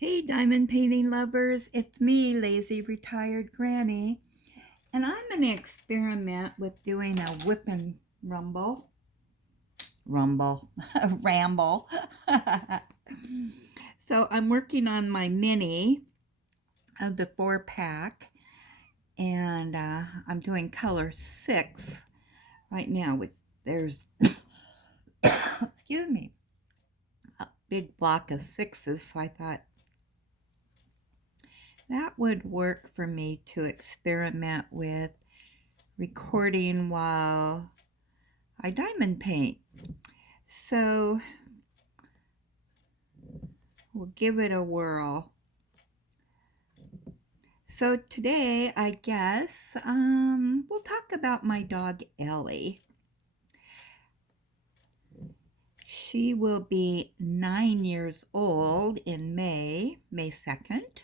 Hey, diamond painting lovers, it's me, Lazy Retired Granny, and I'm going to experiment with doing a whip and ramble. So I'm working on my mini of the 4-pack, and I'm doing color 6 right now, which there's, excuse me, a big block of 6s, so I thought that would work for me to experiment with recording while I diamond paint. So we'll give it a whirl. So today, I guess, we'll talk about my dog, Ellie. She will be 9 years old in May 2nd.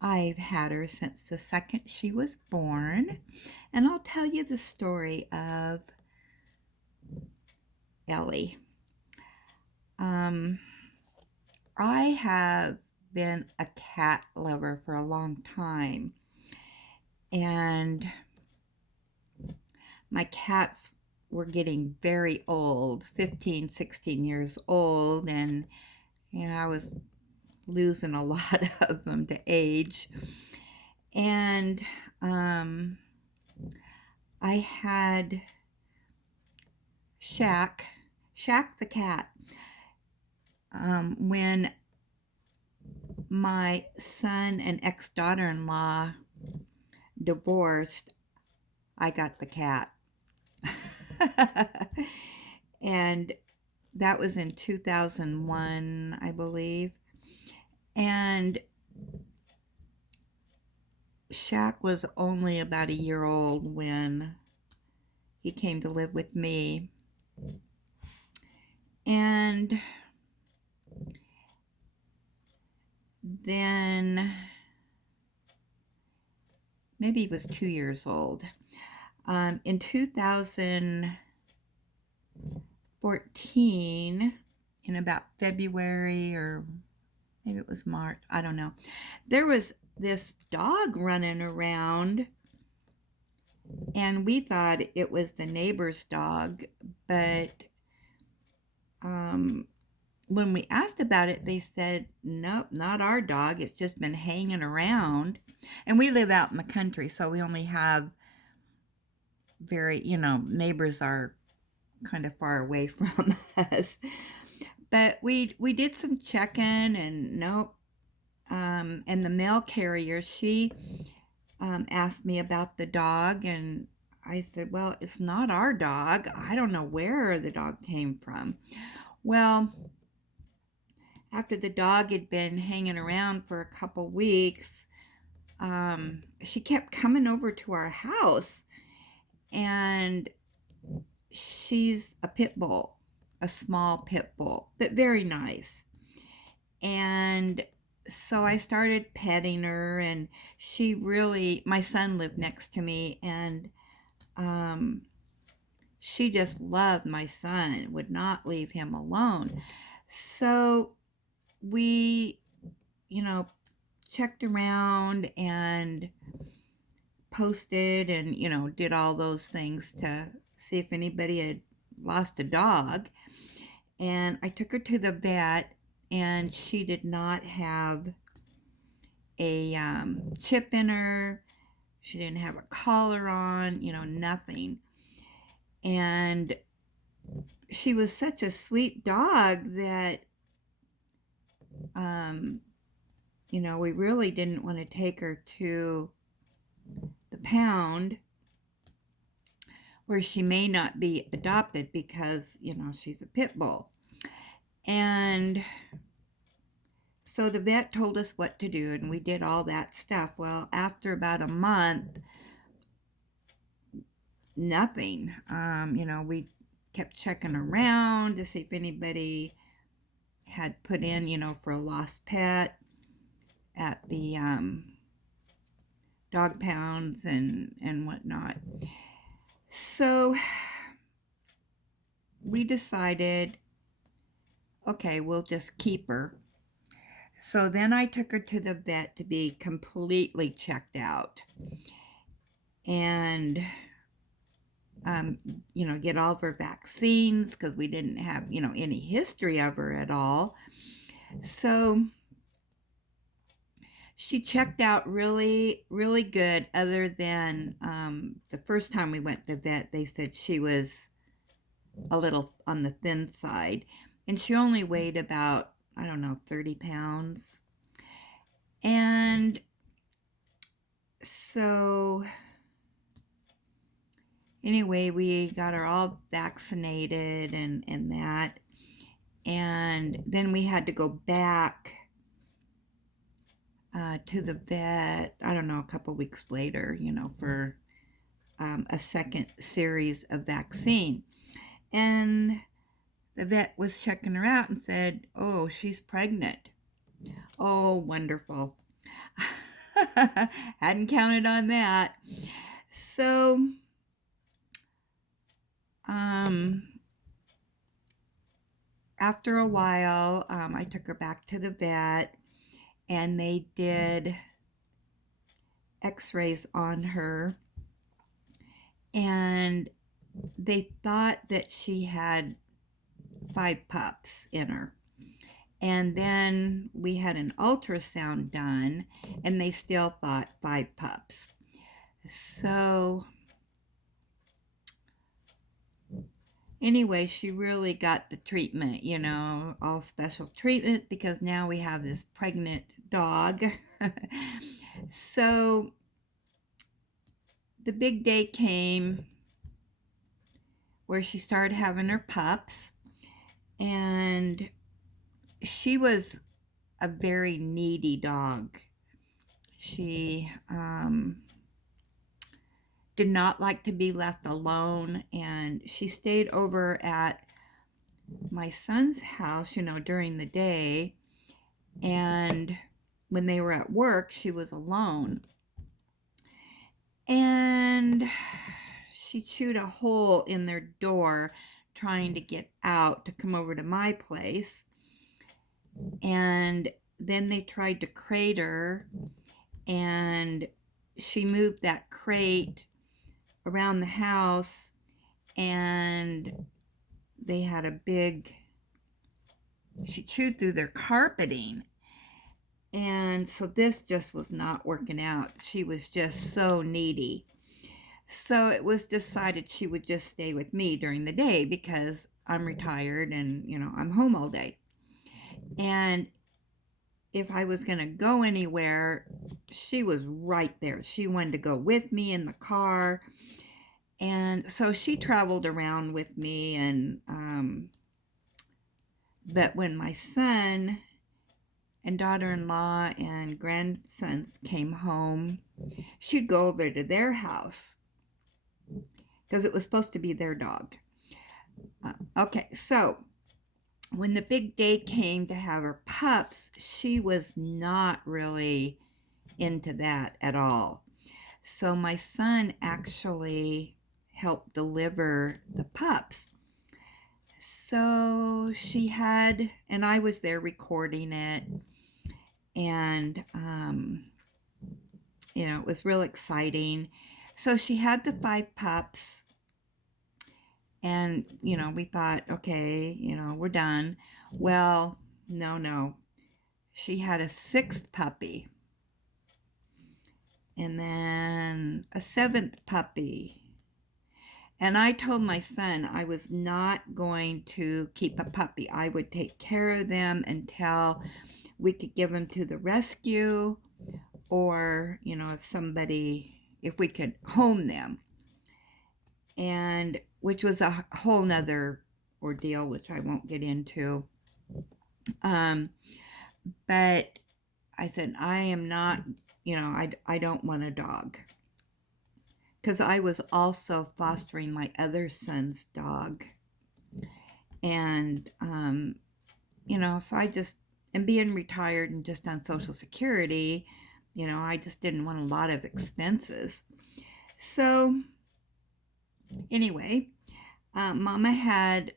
I've had her since the second she was born, and I'll tell you the story of Ellie. I have been a cat lover for a long time, and my cats were getting very old, 15, 16 years old, and I was losing a lot of them to age. And I had Shaq the cat. When my son and ex-daughter-in-law divorced, I got the cat. And that was in 2001, I believe. And Shaq was only about a year old when he came to live with me. And then maybe he was 2 years old. In 2014, in about February or maybe it was March, I don't know, there was this dog running around, and we thought it was the neighbor's dog, but when we asked about it, they said, nope, not our dog. It's just been hanging around. And we live out in the country, so we only have neighbors are kind of far away from us. But we did some checking, and nope. And the mail carrier, she asked me about the dog, and I said, well, it's not our dog. I don't know where the dog came from. Well, after the dog had been hanging around for a couple weeks, she kept coming over to our house, and she's a pit bull, a small pit bull, but very nice. And so I started petting her, and my son lived next to me, and she just loved my son, would not leave him alone. So we, checked around and posted and, did all those things to see if anybody had lost a dog. And I took her to the vet, and she did not have a chip in her. She didn't have a collar on, nothing. And she was such a sweet dog that, we really didn't want to take her to the pound where she may not be adopted because, she's a pit bull. And so the vet told us what to do, and we did all that stuff. Well, after about a month, nothing. We kept checking around to see if anybody had put in, for a lost pet at the dog pounds and whatnot. So we decided, okay, we'll just keep her. So then I took her to the vet to be completely checked out and, um, get all of her vaccines because we didn't have, any history of her at all. So she checked out really, really good, other than the first time we went to the vet, they said she was a little on the thin side. And she only weighed about, I don't know, 30 pounds. And so, anyway, we got her all vaccinated and that. And then we had to go back to the vet, I don't know, a couple weeks later, for a second series of vaccine. And the vet was checking her out and said, "Oh, she's pregnant." Oh, wonderful. Hadn't counted on that. So, after a while, I took her back to the vet and they did x-rays on her, and they thought that she had 5 pups in her. And then we had an ultrasound done and they still thought 5 pups. So anyway, she really got the treatment, all special treatment, because now we have this pregnant dog. So the big day came where she started having her pups, and she was a very needy dog. She did not like to be left alone, and she stayed over at my son's house, during the day, and when they were at work, she was alone. And she chewed a hole in their door trying to get out to come over to my place. And then they tried to crate her, and she moved that crate around the house, and they had she chewed through their carpeting. And so this just was not working out. She was just so needy. So it was decided she would just stay with me during the day because I'm retired and, I'm home all day. And if I was going to go anywhere, she was right there. She wanted to go with me in the car. And so she traveled around with me. And but when my son and daughter-in-law and grandsons came home, she'd go over to their house because it was supposed to be their dog. Okay, so when the big day came to have her pups, she was not really into that at all. So my son actually helped deliver the pups. So she had, and I was there recording it, and it was real exciting. So she had the 5 pups, and we thought, okay, we're done. Well, no, she had a 6th puppy, and then a 7th puppy. And I told my son I was not going to keep a puppy. I would take care of them until we could give them to the rescue, or, if we could home them. And which was a whole nother ordeal, which I won't get into. But I said, I am not, I don't want a dog. Because I was also fostering my other son's dog. And, so I just, and being retired and just on Social Security, I just didn't want a lot of expenses. So, anyway, Mama had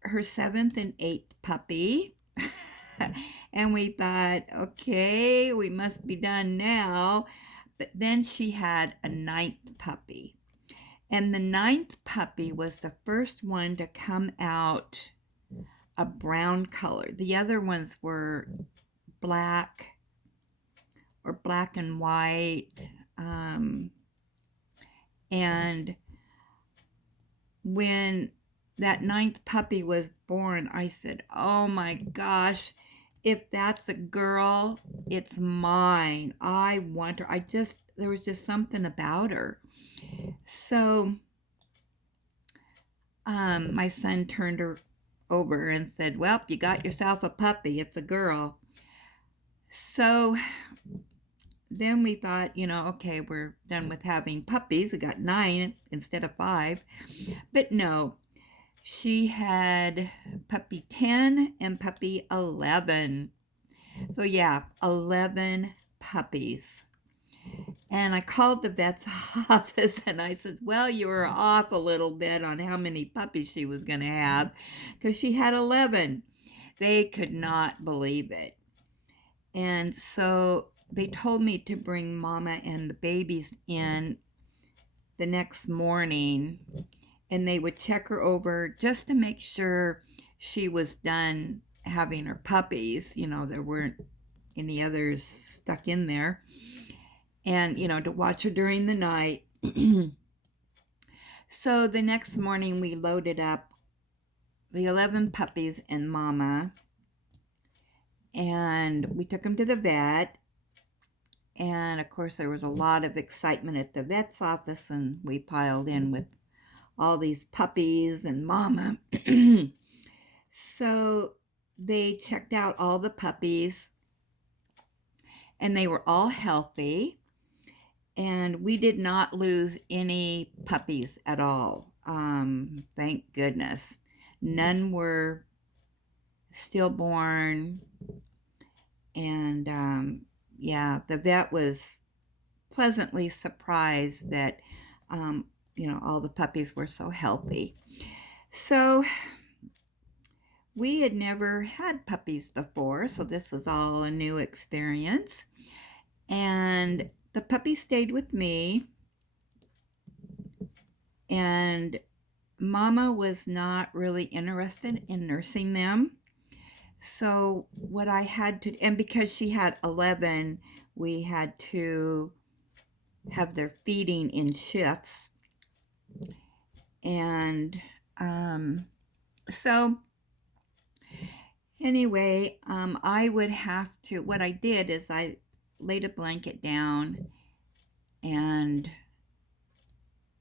her 7th and 8th puppy. And we thought, okay, we must be done now. But then she had a ninth puppy. And the ninth puppy was the first one to come out a brown color. The other ones were black or black and white. And when that ninth puppy was born, I said, oh my gosh, if that's a girl, it's mine. I want her. There was just something about her. So my son turned her over and said, well, you got yourself a puppy. It's a girl. So then we thought, okay, we're done with having puppies. We got 9 instead of 5. But no, she had puppy 10 and puppy 11. So yeah, 11 puppies. And I called the vet's office and I said, well, you were off a little bit on how many puppies she was going to have because she had 11. They could not believe it. And so they told me to bring Mama and the babies in the next morning and they would check her over just to make sure she was done having her puppies. There weren't any others stuck in there. And, to watch her during the night. So the next morning we loaded up the 11 puppies and Mama. And we took them to the vet. And of course there was a lot of excitement at the vet's office and we piled in with all these puppies and Mama. So they checked out all the puppies and they were all healthy. And we did not lose any puppies at all. Thank goodness. None were stillborn. And yeah, the vet was pleasantly surprised that, all the puppies were so healthy. So we had never had puppies before, so this was all a new experience. And the puppy stayed with me, and Mama was not really interested in nursing them. So what I had to, and because she had 11, we had to have their feeding in shifts. And so anyway, I would have to, what I did is I laid a blanket down and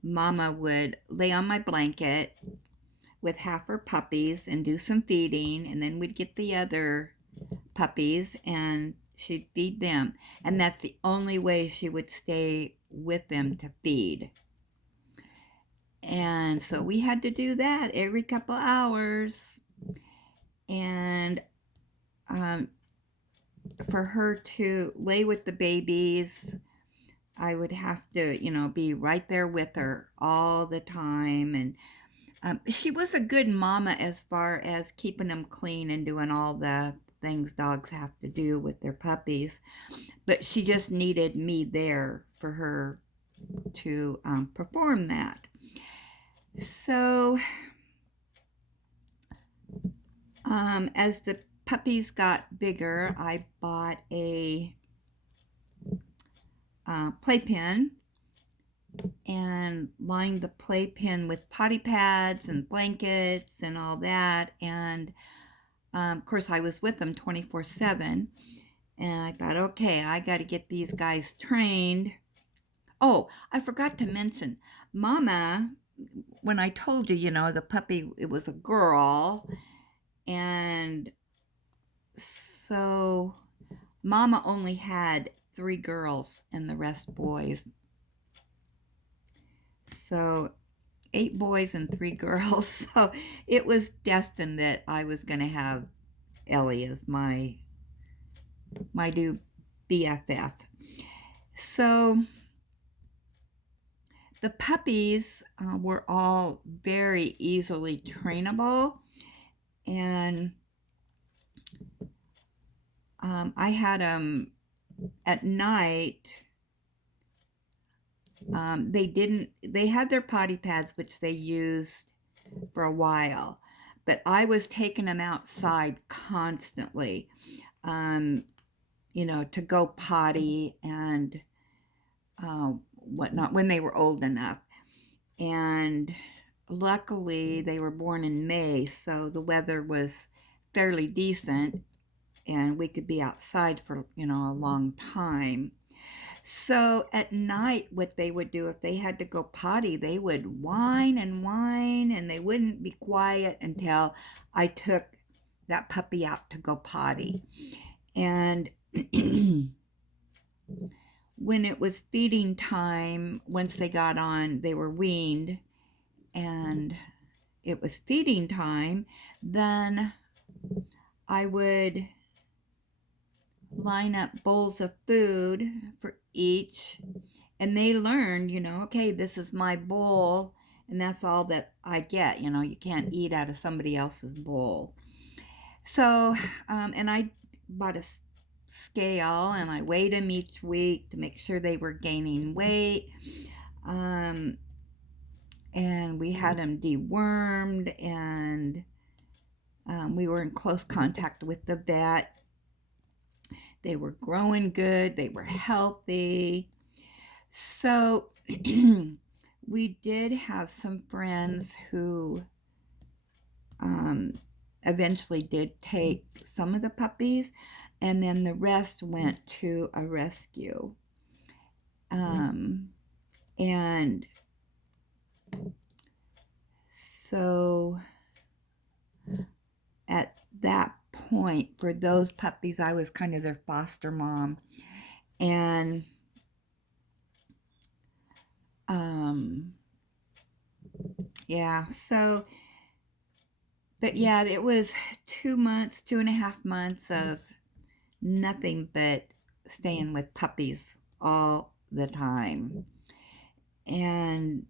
Mama would lay on my blanket with half her puppies and do some feeding, and then we'd get the other puppies and she'd feed them. And that's the only way she would stay with them to feed. And so we had to do that every couple hours. And for her to lay with the babies, I would have to, be right there with her all the time. And she was a good mama as far as keeping them clean and doing all the things dogs have to do with their puppies. But she just needed me there for her to perform that. So as the puppies got bigger, I bought a playpen and lined the playpen with potty pads and blankets and all that. And of course I was with them 24/7. And I thought, okay, I got to get these guys trained. Oh, I forgot to mention, Mama, when I told you, the puppy, it was a girl. And so Mama only had 3 girls and the rest boys. So 8 boys and 3 girls. So it was destined that I was going to have Ellie as my new BFF. So the puppies were all very easily trainable. And I had them at night. They had their potty pads, which they used for a while, but I was taking them outside constantly, to go potty and whatnot when they were old enough. And luckily, they were born in May, so the weather was fairly decent and we could be outside for, a long time. So at night, what they would do if they had to go potty, they would whine and whine and they wouldn't be quiet until I took that puppy out to go potty. And when it was feeding time, once they got on, they were weaned and it was feeding time, then I would line up bowls of food for each, and they learned, okay, this is my bowl and that's all that I get. You can't eat out of somebody else's bowl. So and I bought a scale and I weighed them each week to make sure they were gaining weight, and we had them dewormed, and we were in close contact with the vet. They were growing good. They were healthy. So we did have some friends who eventually did take some of the puppies, and then the rest went to a rescue. And so at that point, for those puppies, I was kind of their foster mom. And but yeah, it was 2.5 months of nothing but staying with puppies all the time. And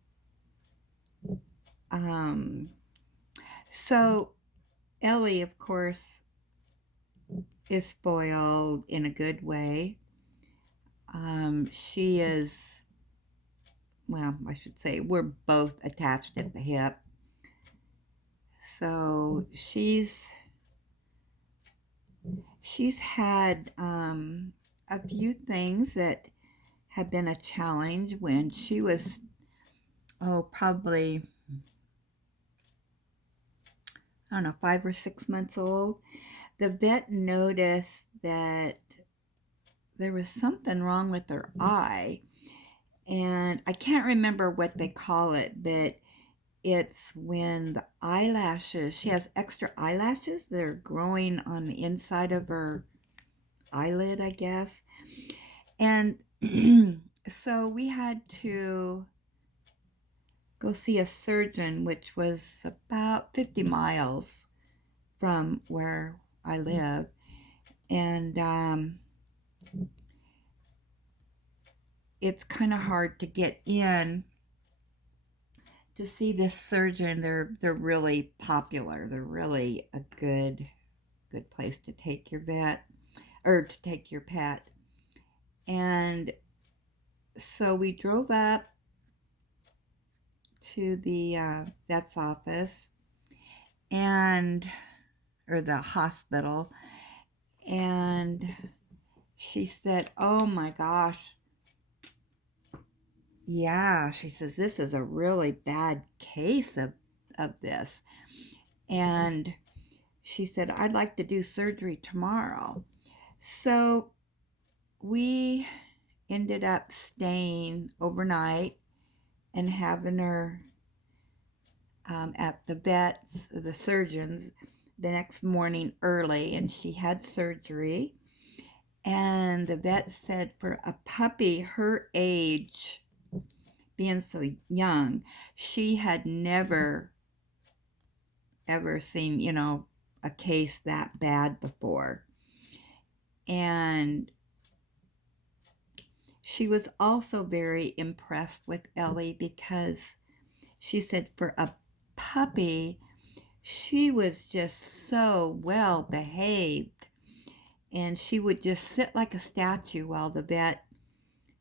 so Ellie, of course, is spoiled in a good way. She is, well, I should say we're both attached at the hip. So she's had a few things that have been a challenge. When she was, probably, I don't know, 5 or 6 months old, the vet noticed that there was something wrong with her eye. And I can't remember what they call it, but it's when the eyelashes, she has extra eyelashes that are growing on the inside of her eyelid, I guess. And so we had to go see a surgeon, which was about 50 miles from where I live. And it's kind of hard to get in to see this surgeon. They're really popular. They're really a good place to take your vet, or to take your pet. And so we drove up to the vet's office, or the hospital, and she said, oh my gosh, yeah, she says, this is a really bad case of this. And she said, I'd like to do surgery tomorrow. So we ended up staying overnight and having her at the vet's, the surgeon's, the next morning early, and she had surgery. And the vet said for a puppy her age, being so young, she had never ever seen, a case that bad before. And she was also very impressed with Ellie, because she said for a puppy, she was just so well behaved. and she would just sit like a statue while the vet,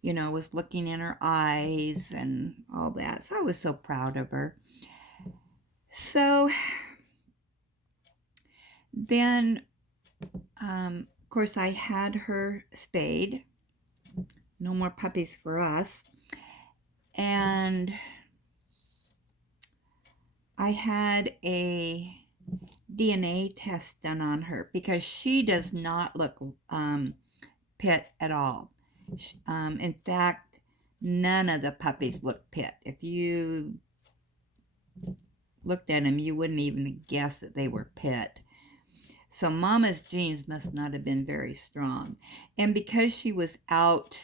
was looking in her eyes and all that. So I was so proud of her. So then, of course, I had her spayed. No more puppies for us. And I had a DNA test done on her because she does not look pit at all. In fact, none of the puppies look pit. If you looked at them, you wouldn't even guess that they were pit. So Mama's genes must not have been very strong. And because she was out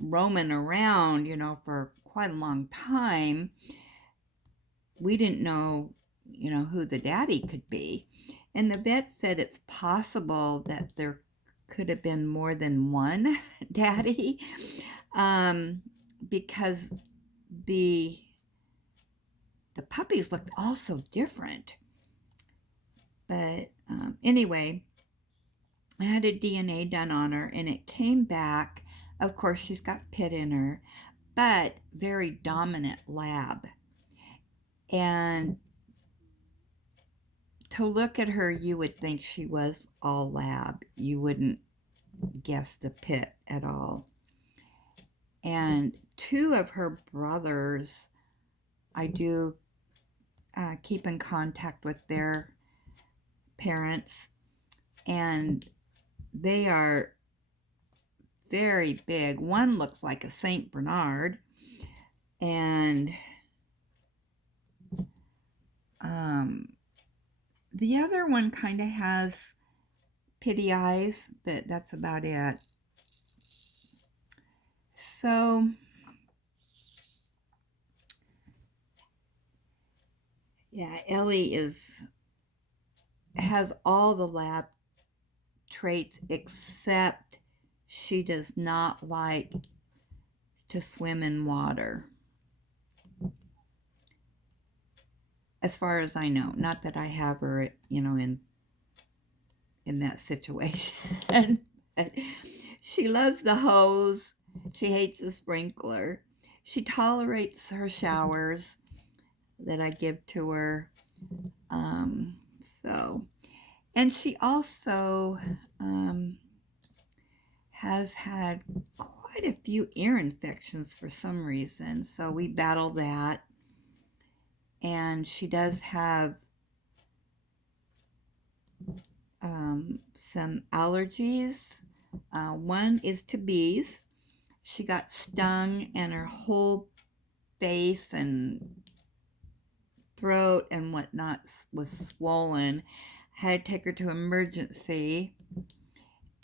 roaming around, for quite a long time, we didn't know, who the daddy could be. And the vet said it's possible that there could have been more than one daddy, because the puppies looked all so different. But anyway, I had a DNA done on her, and it came back. Of course, she's got pit in her, but very dominant lab. And to look at her, you would think she was all lab. You wouldn't guess the pit at all. And two of her brothers, I do keep in contact with their parents, and they are very big. One looks like a Saint Bernard, and the other one kind of has pitty eyes, but that's about it. So yeah, Ellie has all the lab traits, except she does not like to swim in water. As far as I know, not that I have her, in that situation. She loves the hose. She hates the sprinkler. She tolerates her showers that I give to her. And she also has had quite a few ear infections for some reason. So we battle that. And she does have some allergies. One is to bees. She got stung, and her whole face and throat and whatnot was swollen. Had to take her to emergency,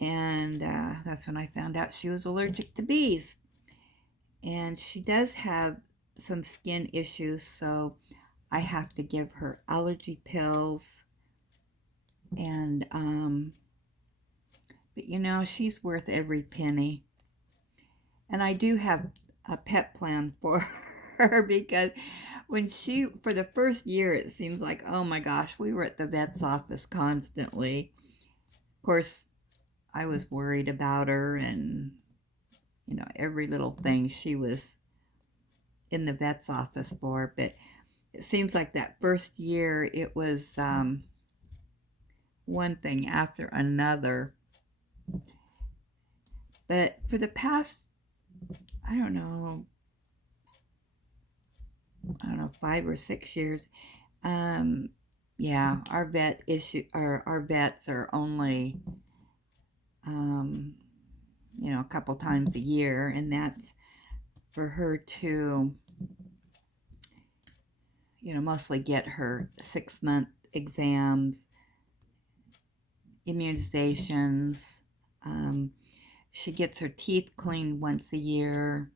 and that's when I found out she was allergic to bees. And she does have some skin issues, so I have to give her allergy pills. And but she's worth every penny. And I do have a pet plan for her, because for the first year, it seems like, oh my gosh, we were at the vet's office constantly. Of course, I was worried about her, and every little thing she was in the vet's office for. But it seems like that first year, it was one thing after another. But for the past, I don't know, 5 or 6 years, yeah, our vets are only, a couple times a year, and that's for her to, mostly get her 6-month exams, immunizations. She gets her teeth cleaned once a year.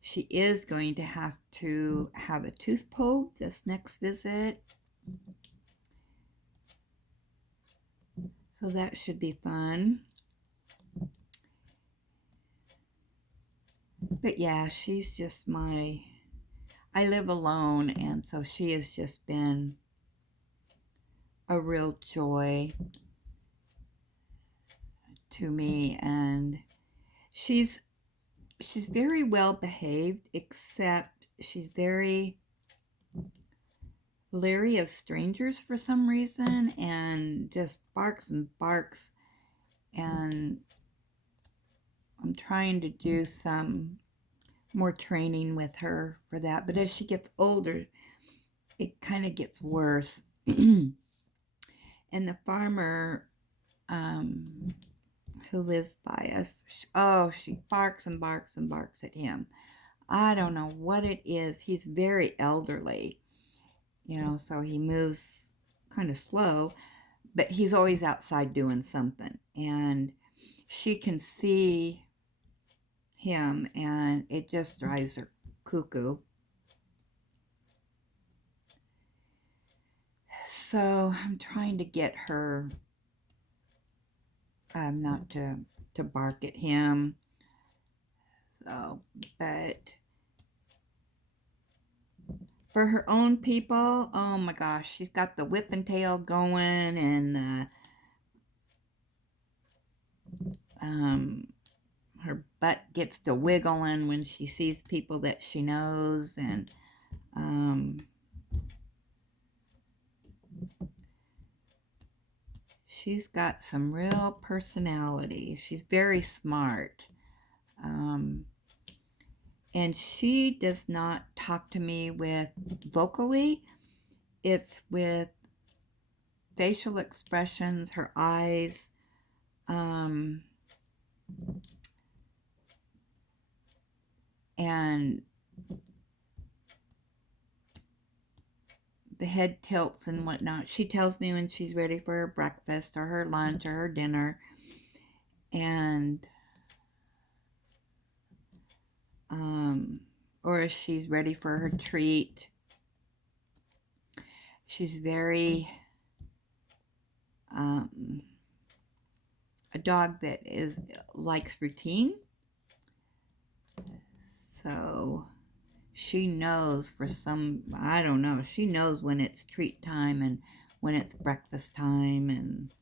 She is going to have a tooth pulled this next visit. So that should be fun. But yeah, she's just I live alone, and so she has just been a real joy. to me, and she's very well behaved, except she's very leery of strangers for some reason, and just barks and barks. And I'm trying to do some more training with her for that, but as she gets older, it kind of gets worse. And the farmer who lives by us, she barks and barks and barks at him. I don't know what it is. He's very elderly, so he moves kind of slow, but he's always outside doing something. And she can see him, and it just drives her cuckoo. So I'm trying to get her not to bark at him. So, but for her own people, oh my gosh, she's got the whip and tail going, and her butt gets to wiggling when she sees people that she knows, and she's got some real personality. She's very smart. And she does not talk to me with vocally. It's with facial expressions, her eyes, and the head tilts and whatnot. She tells me when she's ready for her breakfast or her lunch or her dinner. And or if she's ready for her treat. She's very a dog that likes routine. So she knows I don't know, she knows when it's treat time and when it's breakfast time and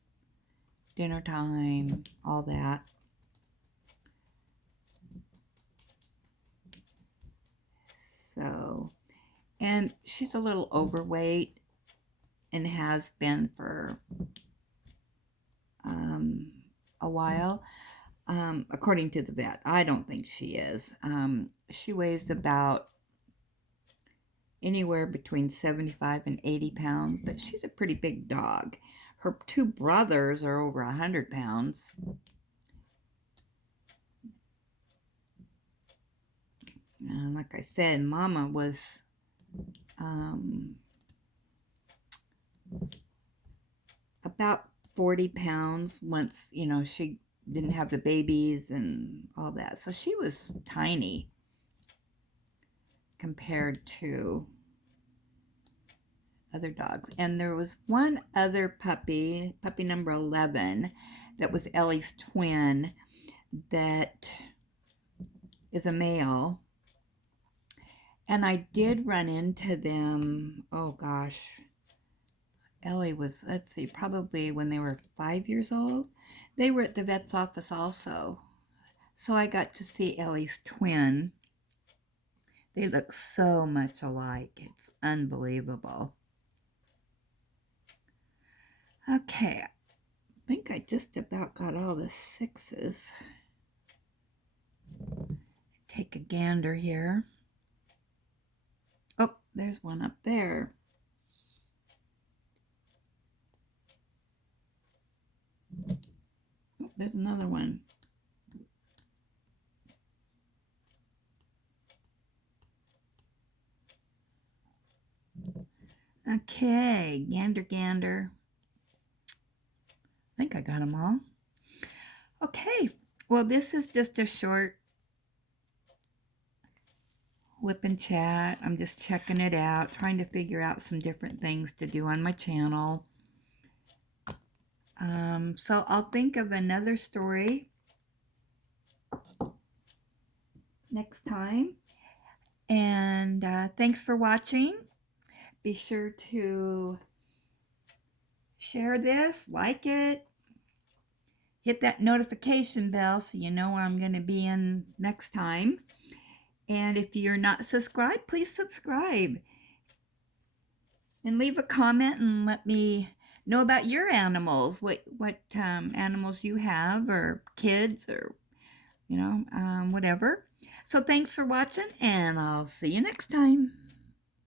dinner time, all that. So, and she's a little overweight and has been for a while. According to the vet, I don't think she is. She weighs about anywhere between 75 and 80 pounds, but she's a pretty big dog. Her two brothers are over 100 pounds. And like I said, Mama was about 40 pounds once, she didn't have the babies and all that. So she was tiny compared to other dogs. And there was one other puppy number 11, that was Ellie's twin, that is a male. And I did run into them, oh gosh, Ellie was, let's see, probably when they were 5 years old. They were at the vet's office also. So I got to see Ellie's twin. They look so much alike. It's unbelievable. Okay, I think I just about got all the 6s. Take a gander here. Oh, there's one up there. Oh, there's another one. Okay, gander. I think I got them all. Okay, well, this is just a short whip and chat. I'm just checking it out, trying to figure out some different things to do on my channel. So I'll think of another story next time. And thanks for watching. Be sure to share this, like it, hit that notification bell so you know where I'm going to be in next time. And if you're not subscribed, please subscribe. And leave a comment and let me know about your animals, what animals you have, or kids, or whatever. So thanks for watching, and I'll see you next time.